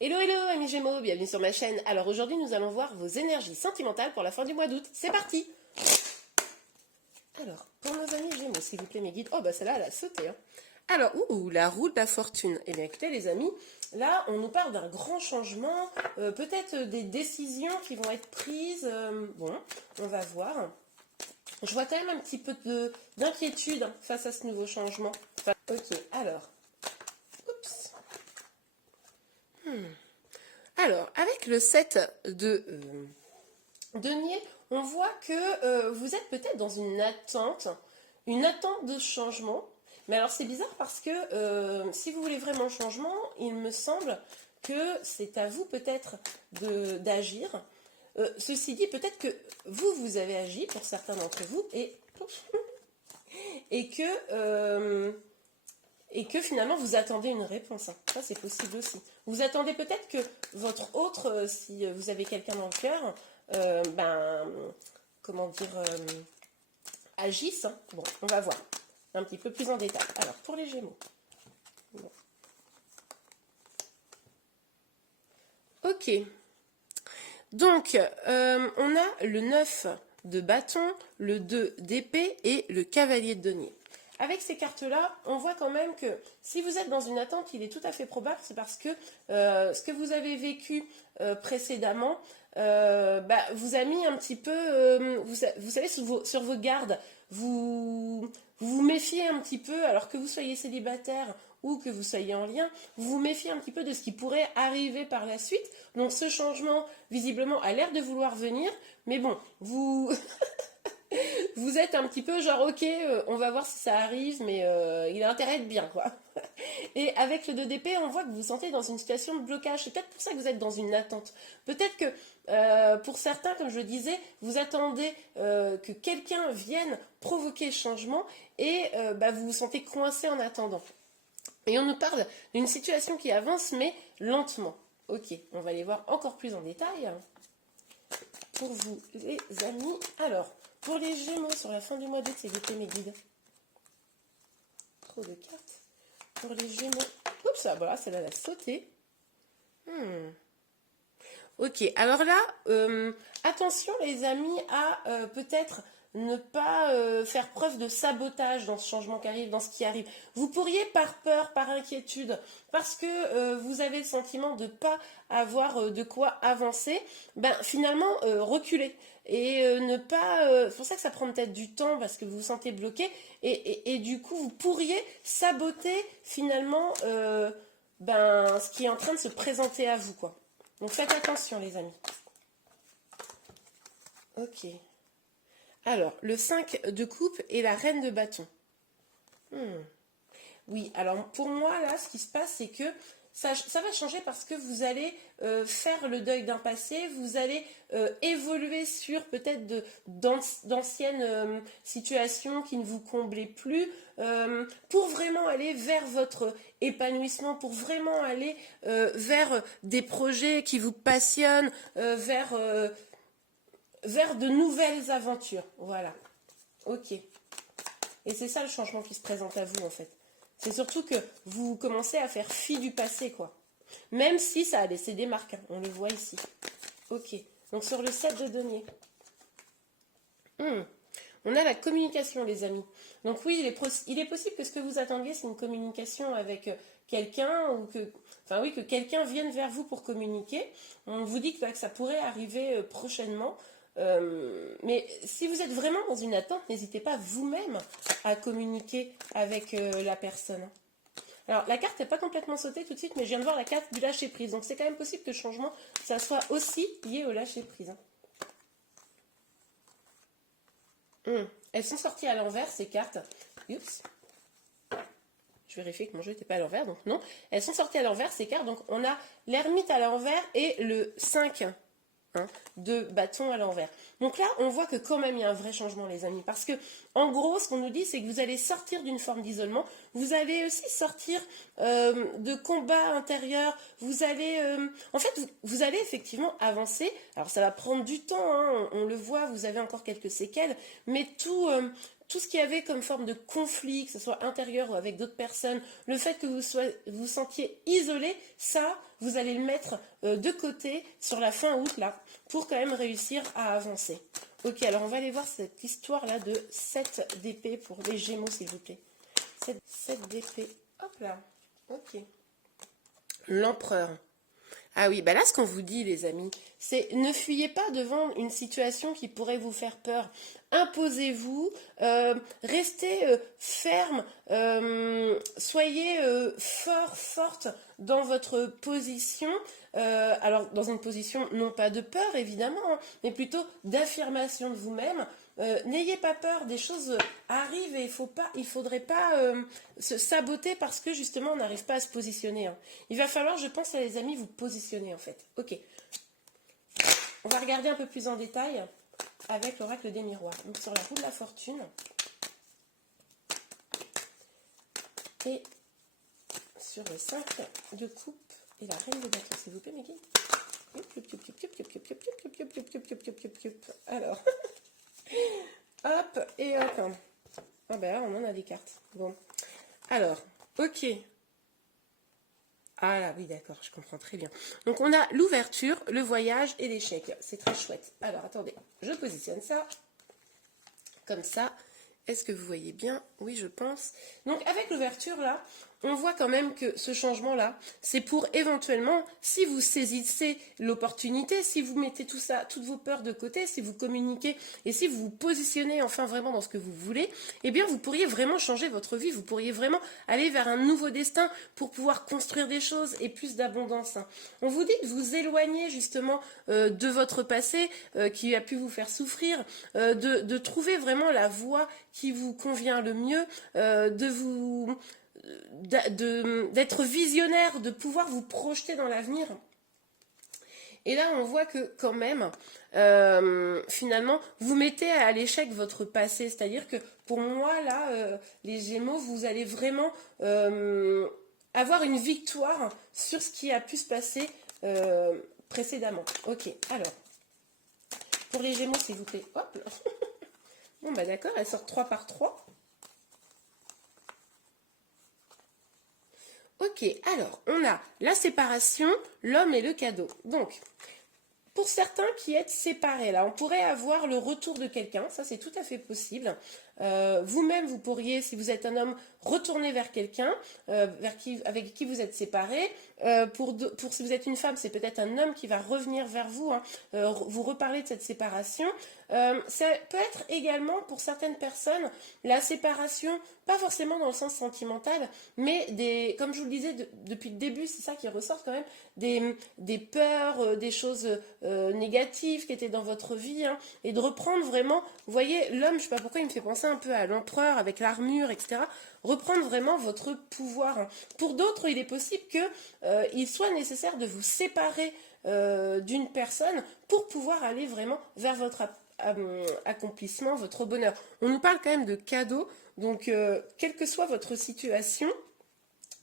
Hello hello amis Gémeaux, bienvenue sur ma chaîne. Alors aujourd'hui nous allons voir vos énergies sentimentales pour la fin du mois d'août. C'est parti. Alors, pour nos amis Gémeaux, s'il vous plaît mes guides. Oh bah celle-là elle a sauté. Hein. Alors, la roue de la fortune. Eh bien écoutez les amis, là on nous parle d'un grand changement, peut-être des décisions qui vont être prises. Bon, on va voir. Je vois quand même un petit peu d'inquiétude face à ce nouveau changement. Enfin, ok, alors. Oups. Alors, avec le 7 de denier, on voit que vous êtes peut-être dans une attente de changement. Mais alors c'est bizarre parce que si vous voulez vraiment le changement, il me semble que c'est à vous peut-être d'agir. Ceci dit, peut-être que vous avez agi pour certains d'entre vous et que finalement vous attendez une réponse. Ça c'est possible aussi. Vous attendez peut-être que votre autre, si vous avez quelqu'un dans le cœur, comment dire, agisse. Hein. Bon, on va voir un petit peu plus en détail. Alors pour les Gémeaux. Bon. Ok. Donc on a le 9 de bâton, le 2 d'épée et le cavalier de denier. Avec ces cartes-là, on voit quand même que si vous êtes dans une attente, il est tout à fait probable, c'est parce que ce que vous avez vécu précédemment vous a mis un petit peu, vous savez, sur vos gardes, vous méfiez un petit peu, alors que vous soyez célibataire ou que vous soyez en lien, vous vous méfiez un petit peu de ce qui pourrait arriver par la suite. Donc ce changement, visiblement, a l'air de vouloir venir, mais bon, vous... Vous êtes un petit peu genre, ok, on va voir si ça arrive, mais il a intérêt de bien, quoi. Et avec le 2 d'épée, on voit que vous vous sentez dans une situation de blocage. C'est peut-être pour ça que vous êtes dans une attente. Peut-être que pour certains, comme je le disais, vous attendez que quelqu'un vienne provoquer le changement et vous vous sentez coincé en attendant. Et on nous parle d'une situation qui avance, mais lentement. Ok, on va aller voir encore plus en détail. Pour vous, les amis. Alors, pour les Gémeaux, sur la fin du mois d'août, s'il vous plaît, mes guides. Trop de cartes. Pour les Gémeaux. Oups, voilà, celle-là, elle a sauté. Ok, alors là, attention, les amis, à peut-être ne pas faire preuve de sabotage dans ce changement qui arrive, dans ce qui arrive. Vous pourriez, par peur, par inquiétude, parce que vous avez le sentiment de ne pas avoir de quoi avancer, finalement, reculer. Et ne pas... c'est pour ça que ça prend peut-être du temps, parce que vous vous sentez bloqué. Et du coup, vous pourriez saboter, finalement, ce qui est en train de se présenter à vous, quoi. Donc faites attention, les amis. Ok. Alors, le 5 de coupe et la reine de bâton. Oui, alors pour moi, là, ce qui se passe, c'est que ça va changer parce que vous allez faire le deuil d'un passé, vous allez évoluer sur peut-être d'anciennes situations qui ne vous comblaient plus, pour vraiment aller vers votre épanouissement, pour vraiment aller vers des projets qui vous passionnent, vers de nouvelles aventures. Voilà. Ok. Et c'est ça le changement qui se présente à vous, en fait. C'est surtout que vous commencez à faire fi du passé, quoi. Même si ça a laissé des marques, hein. On le voit ici. Ok. Donc sur le 7 de denier. On a la communication, les amis. Donc oui, il est possible que ce que vous attendiez, c'est une communication avec quelqu'un, ou que quelqu'un vienne vers vous pour communiquer. On vous dit que ça pourrait arriver prochainement. Mais si vous êtes vraiment dans une attente, n'hésitez pas vous-même à communiquer avec la personne. Alors, la carte n'est pas complètement sautée tout de suite, mais je viens de voir la carte du lâcher-prise. Donc, c'est quand même possible que le changement, ça soit aussi lié au lâcher-prise. Elles sont sorties à l'envers, ces cartes. Oups. Je vérifie que mon jeu n'était pas à l'envers, donc non. Elles sont sorties à l'envers, ces cartes. Donc, on a l'ermite à l'envers et le 5 de bâton à l'envers. Donc là, on voit que quand même il y a un vrai changement, les amis, parce que en gros, ce qu'on nous dit, c'est que vous allez sortir d'une forme d'isolement, vous allez aussi sortir de combats intérieurs, vous allez, en fait, vous allez effectivement avancer. Alors ça va prendre du temps, hein, on le voit, vous avez encore quelques séquelles, mais tout ce qu'il y avait comme forme de conflit, que ce soit intérieur ou avec d'autres personnes, le fait que vous sentiez isolé, ça, vous allez le mettre de côté sur la fin août, là, pour quand même réussir à avancer. Ok, alors on va aller voir cette histoire-là de 7 d'épée pour les Gémeaux, s'il vous plaît. 7 d'épée, hop là, ok. L'empereur. Ah oui, bah là, ce qu'on vous dit, les amis, c'est ne fuyez pas devant une situation qui pourrait vous faire peur. Imposez-vous, restez ferme, soyez forte dans votre position. Alors, dans une position, non pas de peur, évidemment, hein, mais plutôt d'affirmation de vous-même. N'ayez pas peur, des choses arrivent et il faudrait pas se saboter parce que justement on n'arrive pas à se positionner. Hein. Il va falloir, je pense, les amis, vous positionner en fait. Ok. On va regarder un peu plus en détail avec l'oracle des miroirs. Donc sur la roue de la fortune et sur le 5 de coupe et la reine de bâton, s'il vous plaît, mes guides. Alors. Hop, et hop. Ah ben là, on en a des cartes. Bon. Alors, ok. Ah là, oui, d'accord, je comprends très bien. Donc, on a l'ouverture, le voyage et l'échec. C'est très chouette. Alors, attendez, je positionne ça. Comme ça. Est-ce que vous voyez bien? Oui, je pense. Donc, avec l'ouverture, là, on voit quand même que ce changement-là, c'est pour éventuellement, si vous saisissez l'opportunité, si vous mettez tout ça, toutes vos peurs de côté, si vous communiquez et si vous vous positionnez enfin vraiment dans ce que vous voulez, eh bien, vous pourriez vraiment changer votre vie, vous pourriez vraiment aller vers un nouveau destin pour pouvoir construire des choses et plus d'abondance. On vous dit de vous éloigner justement de votre passé qui a pu vous faire souffrir, de trouver vraiment la voie qui vous convient le mieux, d'être visionnaire, de pouvoir vous projeter dans l'avenir. Et là, on voit que quand même, finalement, vous mettez à l'échec votre passé. C'est-à-dire que pour moi, là, les Gémeaux, vous allez vraiment avoir une victoire sur ce qui a pu se passer précédemment. Ok, alors, pour les Gémeaux, s'il vous plaît, hop. Bon, bah d'accord, elle sort 3 par 3. Ok, alors, on a la séparation, l'homme et le cadeau. Donc, pour certains qui êtes séparés, là, on pourrait avoir le retour de quelqu'un, ça c'est tout à fait possible. Vous-même, vous pourriez, si vous êtes un homme, retourner vers quelqu'un avec qui vous êtes séparé. Pour si vous êtes une femme, c'est peut-être un homme qui va revenir vers vous, hein, vous reparler de cette séparation. Ça peut être également, pour certaines personnes, la séparation, pas forcément dans le sens sentimental, mais comme je vous le disais depuis le début, c'est ça qui ressort quand même, des peurs, des choses négatives qui étaient dans votre vie, hein, et de reprendre vraiment, vous voyez, l'homme, je ne sais pas pourquoi il me fait penser un peu à l'empereur avec l'armure, etc., reprendre vraiment votre pouvoir. Pour d'autres, il est possible qu'il soit nécessaire de vous séparer d'une personne pour pouvoir aller vraiment vers votre accomplissement, votre bonheur. On nous parle quand même de cadeaux, donc quelle que soit votre situation,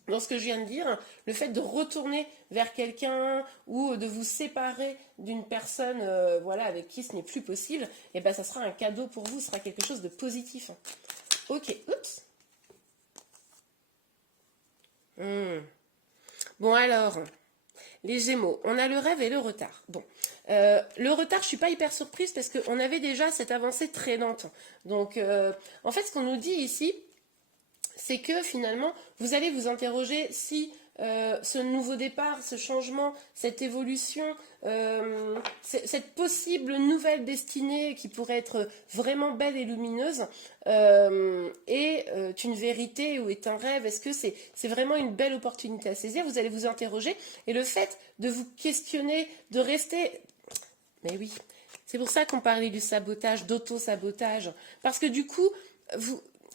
dans ce que je viens de dire, le fait de retourner vers quelqu'un ou de vous séparer d'une personne voilà, avec qui ce n'est plus possible, et ben, ça sera un cadeau pour vous, ce sera quelque chose de positif. Ok, oups. Bon alors, les Gémeaux, on a le rêve et le retard. Bon, le retard, je ne suis pas hyper surprise parce qu'on avait déjà cette avancée très lente. Donc, en fait, ce qu'on nous dit ici, c'est que finalement, vous allez vous interroger si ce nouveau départ, ce changement, cette évolution, cette possible nouvelle destinée qui pourrait être vraiment belle et lumineuse est une vérité ou est un rêve. Est-ce que c'est vraiment une belle opportunité à saisir? Vous allez vous interroger et le fait de vous questionner, de rester... Mais oui, c'est pour ça qu'on parlait du sabotage, d'auto-sabotage. Parce que du coup,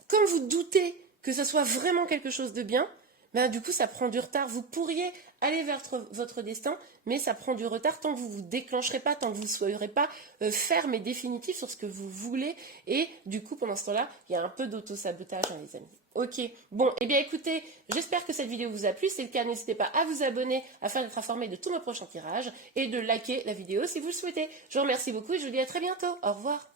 quand vous doutez que ce soit vraiment quelque chose de bien, ben, du coup, ça prend du retard. Vous pourriez aller vers votre destin, mais ça prend du retard tant que vous ne vous déclencherez pas, tant que vous ne serez pas ferme et définitif sur ce que vous voulez. Et du coup, pendant ce temps-là, il y a un peu d'auto-sabotage, hein, les amis. Ok, bon, eh bien écoutez, j'espère que cette vidéo vous a plu. Si c'est le cas, n'hésitez pas à vous abonner afin d'être informé de tous mes prochains tirages et de liker la vidéo si vous le souhaitez. Je vous remercie beaucoup et je vous dis à très bientôt. Au revoir.